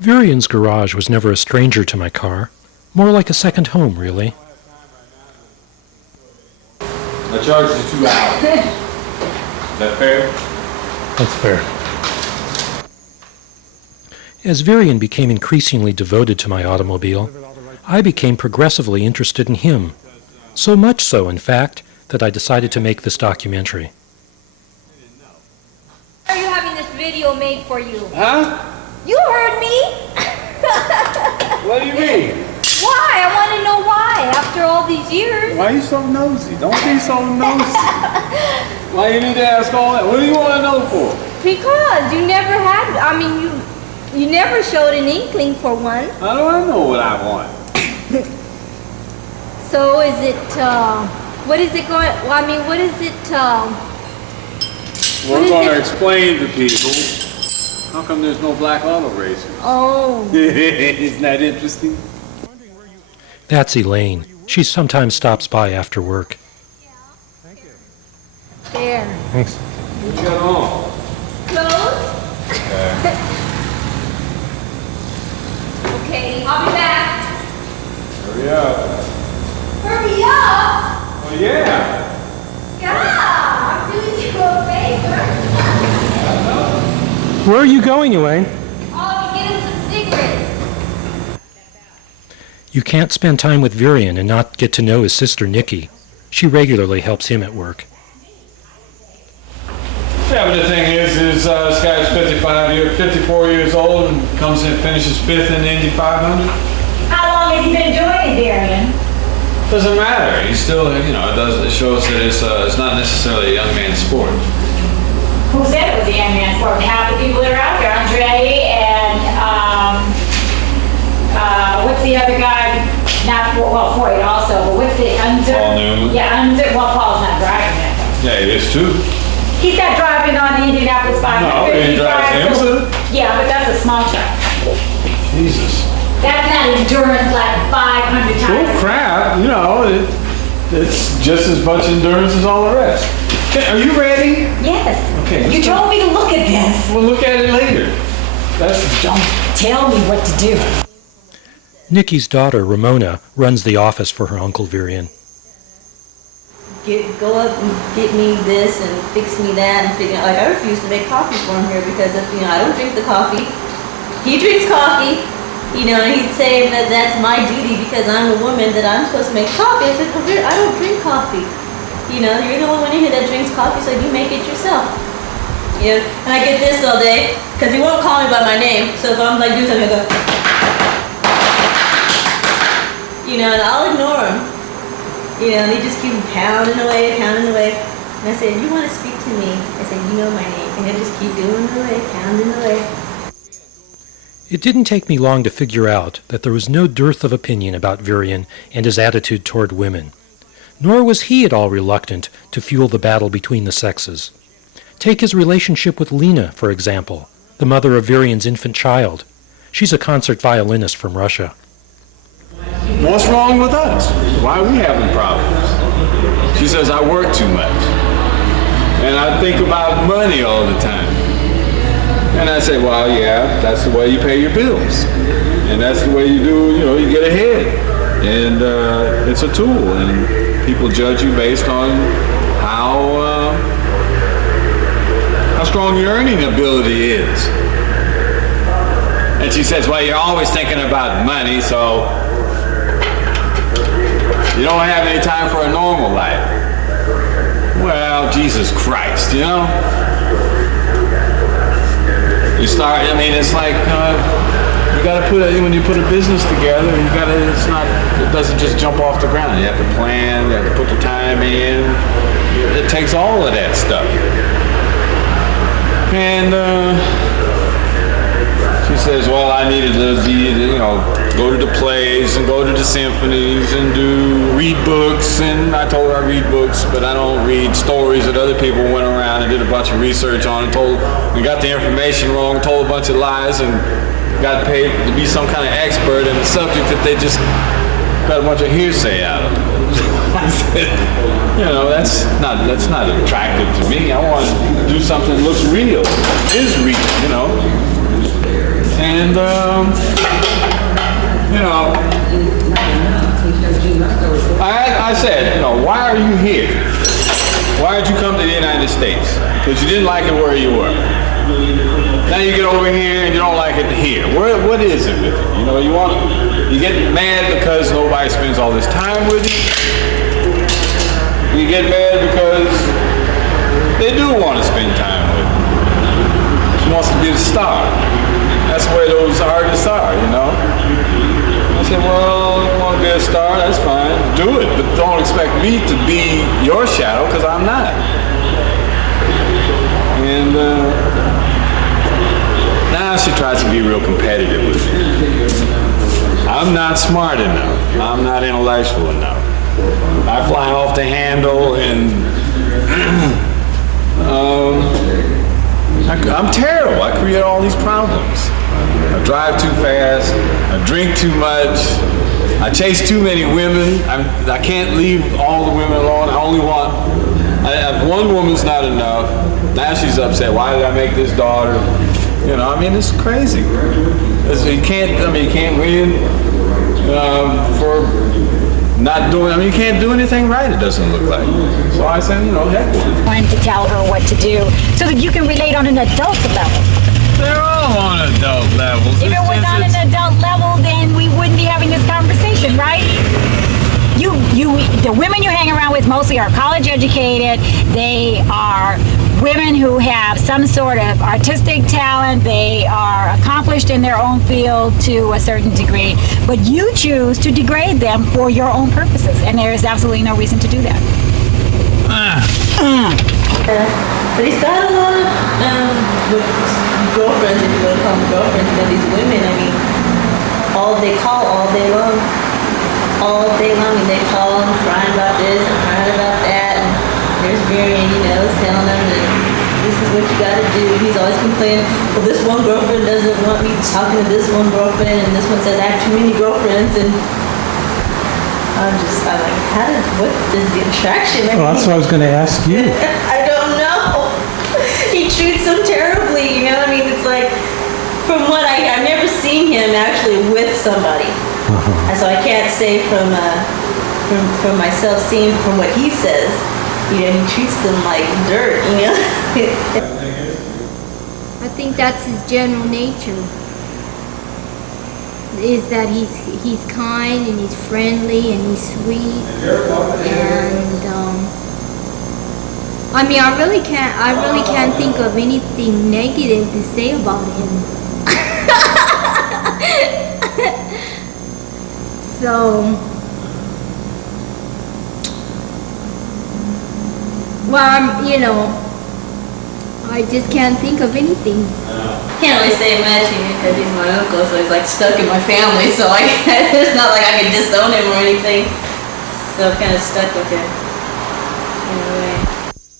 Virian's garage was never a stranger to my car. More like a second home, really. I charged you 2 hours. Is that fair? That's fair. As Virian became increasingly devoted to my automobile, I became progressively interested in him. So much so, in fact, that I decided to make this documentary. Why are you having this video made for you? Huh? You heard me! What do you mean? Why? I want to know why, after all these years. Why are you so nosy? Don't be so nosy. Why you need to ask all that? What do you want to know for? Because you never had, I mean, you never showed an inkling for one. How do I know what I want? So is it, what is it going, well, I mean, what is it, We're going to explain to people how come there's no black auto racers. Oh. Isn't that interesting? That's Elaine. She sometimes stops by after work. There. Thanks. What you got on? Close? Okay, I'll be back. Hurry up. Hurry up! Oh, yeah. God, I'm doing you a favor. Where are you going, Elaine? I'll be getting some cigarettes. You can't spend time with Virian and not get to know his sister Nikki. She regularly helps him at work. Yeah, but the thing is this guy's 54 years old and comes in, finishes 5th in the Indy 500. How long has he been doing it, Virian? Doesn't matter. He's still, it shows that it's not necessarily a young man's sport. Who said it was a young man's sport? Half the people that are out there, Andretti and, what's the other guy? Not Ford also, but what's the Unzer? Paul Newman. Yeah, Unzer. Well, Paul's not driving it. Yeah, he is too. He's not driving on the Indianapolis 500. No, he drives him. Yeah, but that's a small truck. Jesus. That's not endurance like 500 times. Oh, crap. It's just as much endurance as all the rest. Okay, are you ready? Yes. Okay. You told me to look at this. We'll look at it later. Don't tell me what to do. Nikki's daughter, Ramona, runs the office for her Uncle Virian. Go up and get me this and fix me that and figure like I refuse to make coffee for him here because I don't drink the coffee. He drinks coffee, and he'd say that that's my duty because I'm a woman that I'm supposed to make coffee. I said, well, I don't drink coffee. You're the one in here that drinks coffee, so you make it yourself. And I get this all day because he won't call me by my name. So if I'm like doing something, I go, and I'll ignore him. And he just keeps pounding away. And I said, you want to speak to me? I said, you know my name. And he'll just keep doing away, pounding away. It didn't take me long to figure out that there was no dearth of opinion about Virian and his attitude toward women. Nor was he at all reluctant to fuel the battle between the sexes. Take his relationship with Lena, for example, the mother of Virian's infant child. She's a concert violinist from Russia. What's wrong with us? Why are we having problems? She says, I work too much. And I think about money all the time. And I say, well, yeah, that's the way you pay your bills. And that's the way you do, you get ahead. And it's a tool. And people judge you based on how strong your earning ability is. And she says, well, you're always thinking about money, so you don't have any time for a normal life. Well, Jesus Christ, You start, it's like, you gotta when you put a business together, it doesn't just jump off the ground. You have to plan, you have to put the time in. It takes all of that stuff. And she says, well, I needed to go to the plays and go to the symphonies and read books. And I told her I read books, but I don't read stories that other people went around and did a bunch of research on and got the information wrong, told a bunch of lies, and got paid to be some kind of expert in a subject that they just got a bunch of hearsay out of. I said, that's not attractive to me. I want to do something that looks real, is real, And, you know, I said, you know, why are you here? Why did you come to the United States? Because you didn't like it where you were. Now you get over here and you don't like it here. What is it with it? You know, you get mad because nobody spends all this time with you. You get mad because they do want to spend time with you. She wants to be the star. That's where those artists are, you know. I said, well, you want to be a star, that's fine. Do it, but don't expect me to be your shadow, because I'm not. And now she tries to be real competitive with me. I'm not smart enough. I'm not intellectual enough. I fly off the handle, and I'm terrible. I create all these problems. I drive too fast. I drink too much. I chase too many women. I can't leave all the women alone. One woman's not enough. Now she's upset. Why did I make this daughter? You know, I mean, it's crazy. You can't win for not doing. I mean, you can't do anything right. It doesn't look like. So I said, you know, heck with it. Trying to tell her what to do so that you can relate on an adult level. They're all on adult levels. If it was on an adult level, then we wouldn't be having this conversation, right? The women you hang around with mostly are college educated. They are women who have some sort of artistic talent. They are accomplished in their own field to a certain degree. But you choose to degrade them for your own purposes, and there is absolutely no reason to do that. But he's got a lot of girlfriends, if you want to call them girlfriends, you know, these women, I mean, they call all day long. All day long, and they call him crying about this and crying about that, and there's Virian, you know, telling them that this is what you gotta do. He's always complaining, well, this one girlfriend doesn't want me talking to this one girlfriend, and this one says I have too many girlfriends, and I'm like, what is the attraction? Well, that's what I was going to ask you. I don't know. He treats them terribly, you know, I mean, it's like, from what I've never seen him actually with somebody. So I can't say from myself, seeing from what he says, you know, he treats them like dirt, you know. I think that's his general nature. Is that he's kind and he's friendly and he's sweet, and I mean, I really can't think of anything negative to say about him. So, well, you know, I just can't think of anything. Can't really say much because he's my uncle, so he's like stuck in my family, so it's not like I can disown him or anything. So I'm kind of stuck with him.